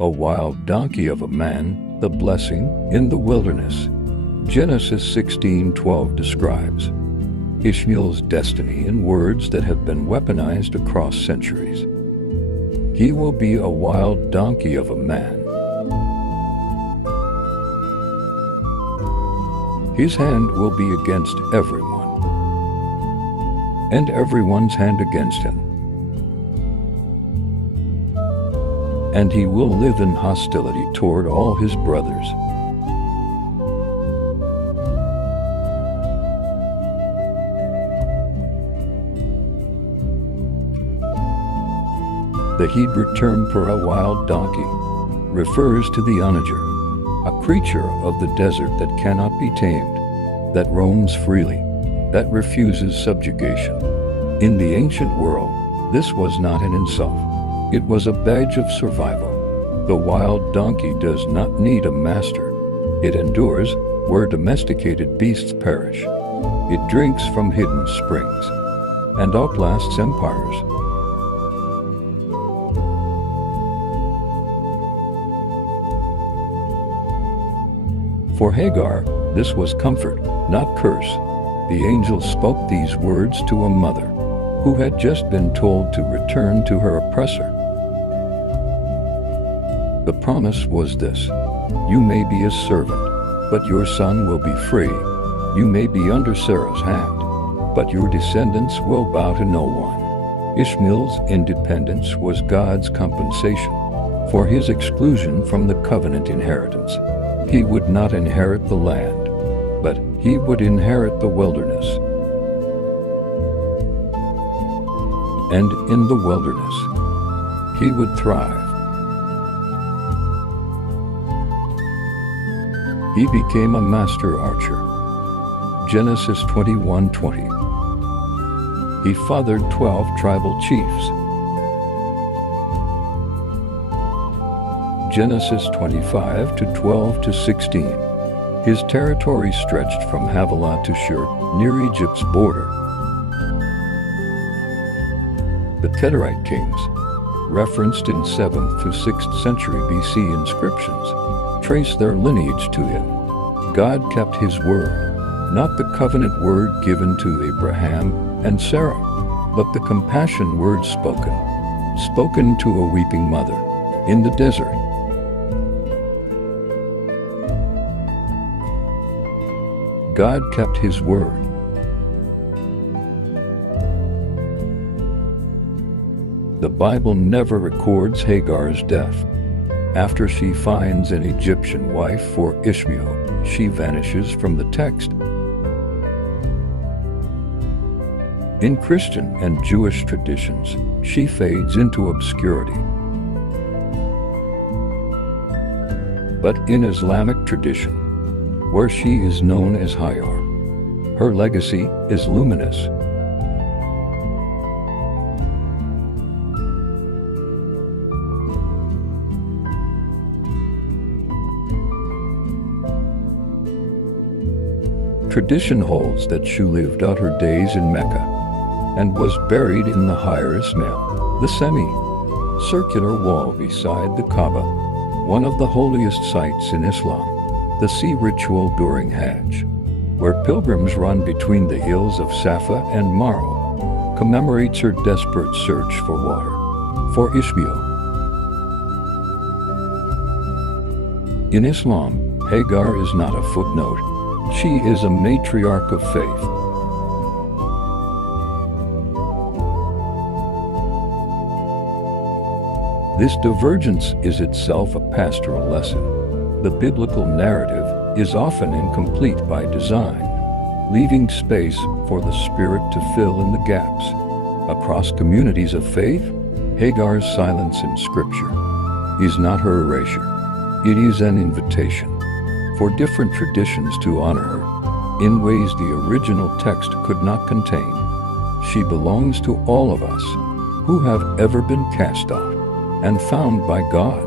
A wild donkey of a man, the blessing in the wilderness. Genesis 16:12 describes Ishmael's destiny in words that have been weaponized across centuries. He will be a wild donkey of a man. His hand will be against everyone, and everyone's hand against him. And he will live in hostility toward all his brothers. The Hebrew term for a wild donkey refers to the onager, a creature of the desert that cannot be tamed, that roams freely, that refuses subjugation. In the ancient world, this was not an insult. It was a badge of survival. The wild donkey does not need a master. It endures where domesticated beasts perish. It drinks from hidden springs and outlasts empires. For Hagar, this was comfort, not curse. The angel spoke these words to a mother who had just been told to return to her oppressor. The promise was this: you may be a servant, but your son will be free. You may be under Sarah's hand, but your descendants will bow to no one. Ishmael's independence was God's compensation for his exclusion from the covenant inheritance. He would not inherit the land, but he would inherit the wilderness. And in the wilderness, he would thrive. He became a master archer. Genesis 21:20. He fathered 12 tribal chiefs. Genesis 25:12-16. His territory stretched from Havilah to Shur, near Egypt's border. The Kedarite kings, referenced in 7th to 6th century BC inscriptions, trace their lineage to him. God kept his word, not the covenant word given to Abraham and Sarah, but the compassion word spoken to a weeping mother in the desert. God kept his word. The Bible never records Hagar's death. After she finds an Egyptian wife for Ishmael, she vanishes from the text. In Christian and Jewish traditions, she fades into obscurity. But in Islamic tradition, where she is known as Hagar, her legacy is luminous. Tradition holds that she lived out her days in Mecca and was buried in the Hijr Ismail, the semi-circular wall beside the Kaaba, one of the holiest sites in Islam. The sea ritual during Hajj, where pilgrims run between the hills of Safa and Marwa, commemorates her desperate search for water for Ishmael. In Islam, Hagar is not a footnote. She is a matriarch of faith. This divergence is itself a pastoral lesson. The biblical narrative is often incomplete by design, leaving space for the Spirit to fill in the gaps. Across communities of faith, Hagar's silence in Scripture is not her erasure. It is an invitation for different traditions to honor her in ways the original text could not contain. She belongs to all of us who have ever been cast out and found by God.